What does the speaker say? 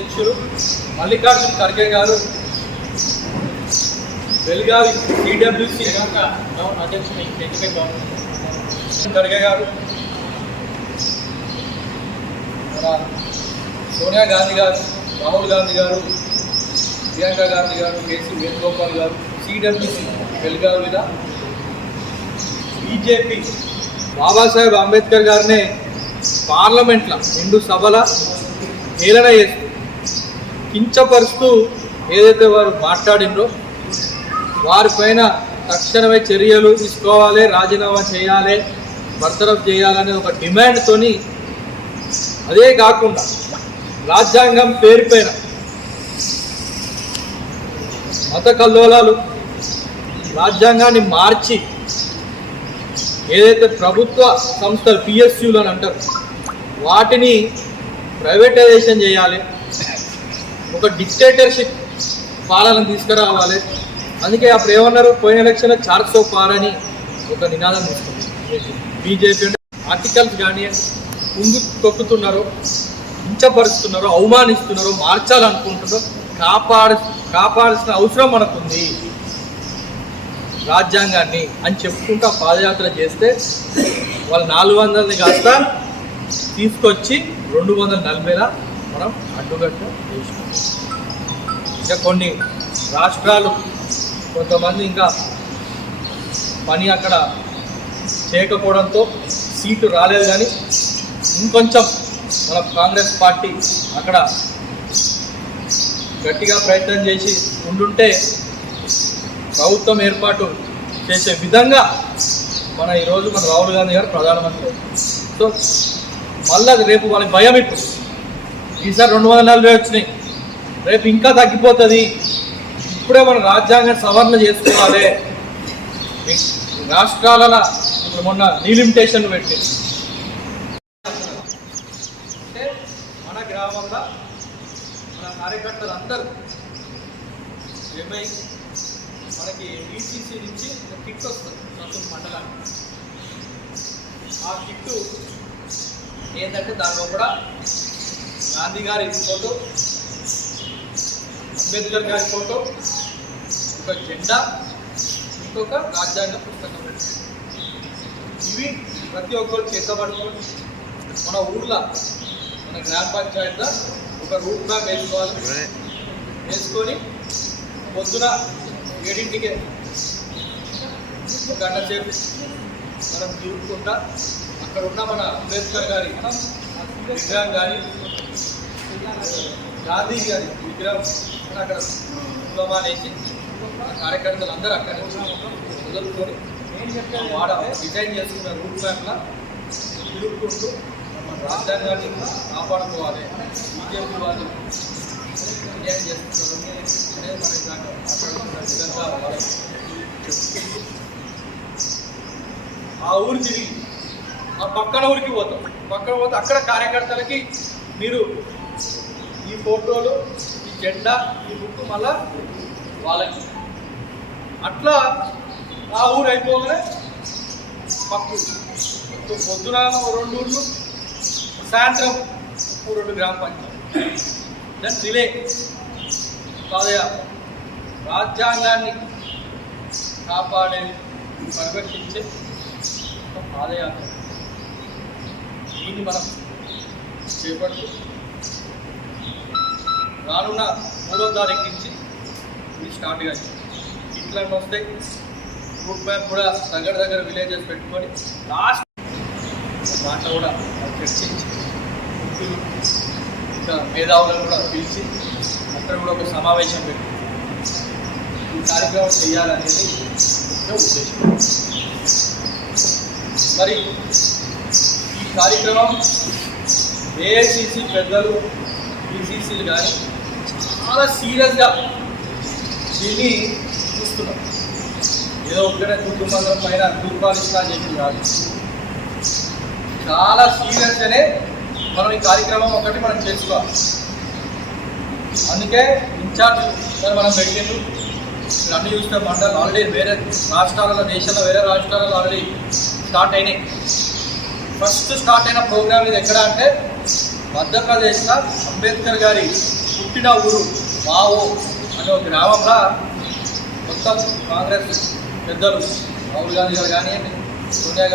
అధ్యక్షులు మల్లికార్జున ఖర్గే గారు, బెల్గావి టీడబ్ల్యూసీ అధ్యక్షులు ఖర్గే గారు, సోనియా గాంధీ గారు, రాహుల్ గాంధీ గారు, ప్రియాంక గాంధీ గారు, కేసీ వేణుగోపాల్ గారు, టీడబ్ల్యూసీ బెల్గావిలో బీజేపీ బాబాసాహెబ్ అంబేద్కర్ గారినే పార్లమెంట్లో 2 సభల హేళన చేస్తూ కించపరుస్తూ ఏదైతే వారు మాట్లాడినరో వారిపైన తక్షణమే చర్యలు తీసుకోవాలి, రాజీనామా చేయాలి, బర్తరఫ్ చేయాలనే ఒక డిమాండ్తోని, అదే కాకుండా రాజ్యాంగం పేరుపైన మత కల్లోలాలు, రాజ్యాంగాన్ని మార్చి ఏదైతే ప్రభుత్వ సంస్థలు పిఎస్యులు అని అంటారు వాటిని ప్రైవేటైజేషన్ చేయాలి, ఒక డిక్టేటర్షిప్ పాలన తీసుకురావాలి. అందుకే అప్పుడు ఏమన్నారు, పోయిన ఎలక్షన్లో 400 పార్ అని ఒక నినాదం తీసుకుంది బీజేపీ. ఆర్టికల్స్ కానీ ముందు తొక్కుతున్నారు, కించపరుస్తున్నారు, అవమానిస్తున్నారు, మార్చాలనుకుంటున్నారు. కాపాడాల్సిన అవసరం మనకుంది రాజ్యాంగాన్ని అని చెప్పుకుంటూ పాదయాత్ర చేస్తే వాళ్ళు 400ని కాస్త తీసుకొచ్చి 240లా మనం అడ్డుగట్ట చేసినాం. ఇంకా కొన్ని రాష్ట్రాలు కొంతమంది ఇంకా పని అక్కడ చేయకపోవడంతో సీటు రాలేదు, కానీ ఇంకొంచెం మన కాంగ్రెస్ పార్టీ అక్కడ గట్టిగా ప్రయత్నం చేసి ఉండుంటే ప్రభుత్వం ఏర్పాటు చేసే విధంగా ఈరోజు మన రాహుల్ గాంధీ గారు ప్రధానమంత్రి. సో మళ్ళీ రేపు వాళ్ళకి భయం, ఇప్పుడు ఈసారి 240 వచ్చినాయి, రేపు ఇంకా తగ్గిపోతుంది, ఇప్పుడే మనం రాజ్యాంగ సవరణ చేసుకోవాలి. రాష్ట్రాలలో ఇప్పుడు మొన్న డీలిమిటేషన్ పెట్టి అంటే మన గ్రామంలో మన కార్యకర్తలు అందరూ మనకి డిసిసి నుంచి ఒక కిట్ వస్తుంది ప్రతి మండలానికి. ఆ కిట్టు ఏంటంటే దానిలో కూడా గాంధీ గారి ఫోటో, అంబేద్కర్ గారి ఫోటో, ఒక జెండా, ఇంకొక రాజ్యాంగ పుస్తకం. ఇవి ప్రతి ఒక్కరు చేతబడుకొని మన ఊళ్ళో మన గ్రామ పంచాయతీలో ఒక రూట్ మ్యాప్ వేసుకొని పొద్దున 7ంటికే ఒక గంట సేపు మనం చూసుకుంటా అక్కడ ఉన్న మన అంబేద్కర్ గారి విగ్రహం కానీ గాంధీ గారి విగ్రహం అక్కడ వేసి కార్యకర్తలు అందరూ అక్కడ వదులుకొని వాడ డిజైన్ చేసుకున్న రూట్ మ్యాప్లా తిరుగుకుంటూ మన రాజ్యాంగాన్ని కాపాడుకోవాలి. బీజేపీ వాళ్ళు అన్యాయం చేస్తున్నారు అనేది మన దాకా మాట్లాడుతున్న విధంగా వాళ్ళు చెప్తుంది. ఆ ఊరు తిరిగి ఆ పక్కన ఊరికి పోతాం, పక్కన పోతే అక్కడ కార్యకర్తలకి మీరు ఈ ఫోటోలు, ఈ జెండా, ఈ బుక్ మళ్ళా వాళ్ళకి అట్లా ఆ ఊరు అయిపోగానే పక్కు పొద్దున 2 ఊర్లు, సాయంత్రం 2 గ్రామ పంచాయతీ, దెన్ రిలే పాదయాత్ర. రాజ్యాంగాన్ని కాపాడే పరిరక్షించే పాదయాత్ర దీన్ని మనం చేపడుతూ రానున్న 3వ తారీఖు నుంచి ఇది స్టార్ట్ కాదు. ఇట్లా వస్తాయి రూట్ మ్యాప్ కూడా దగ్గర విలేజెస్ పెట్టుకొని లాస్ట్ దాంట్లో కూడా చర్చించి ఇంకా మేధావులను కూడా పిలిచి అక్కడ కూడా ఒక సమావేశం పెట్టి ఈ కార్యక్రమం చేయాలనేది ముఖ్య ఉద్దేశం. మరి ఈ కార్యక్రమం ఏఐసిసి పెద్దలు, బీసీసీలు కానీ చాలా సీరియస్గా దీన్ని చూస్తున్నాం. ఏదో ఒక్కడే కుటుంబం పైన దూర్పాలిస్తా అని చెప్పి కాదు, చాలా సీరియస్గానే మనం ఈ కార్యక్రమం ఒకటి మనం చేసుకోవాలి. అందుకే ఇన్ఛార్జ్ మనం పెట్టిండు. అన్ని చూస్తే మండలం ఆల్రెడీ వేరే రాష్ట్రాలలో, దేశంలో వేరే రాష్ట్రాలలో ఆల్రెడీ స్టార్ట్ అయినాయి. ఫస్ట్ స్టార్ట్ అయిన ప్రోగ్రామ్ ఇది ఎక్కడ అంటే మధ్యప్రదేశ్లో అంబేద్కర్ గారి పుట్టిన ఊరు మావో అనే ఒక గ్రామంలో మొత్తం కాంగ్రెస్ పెద్దలు రాహుల్ గాంధీ గారు కానివ్వండి, సోనియా గాంధీ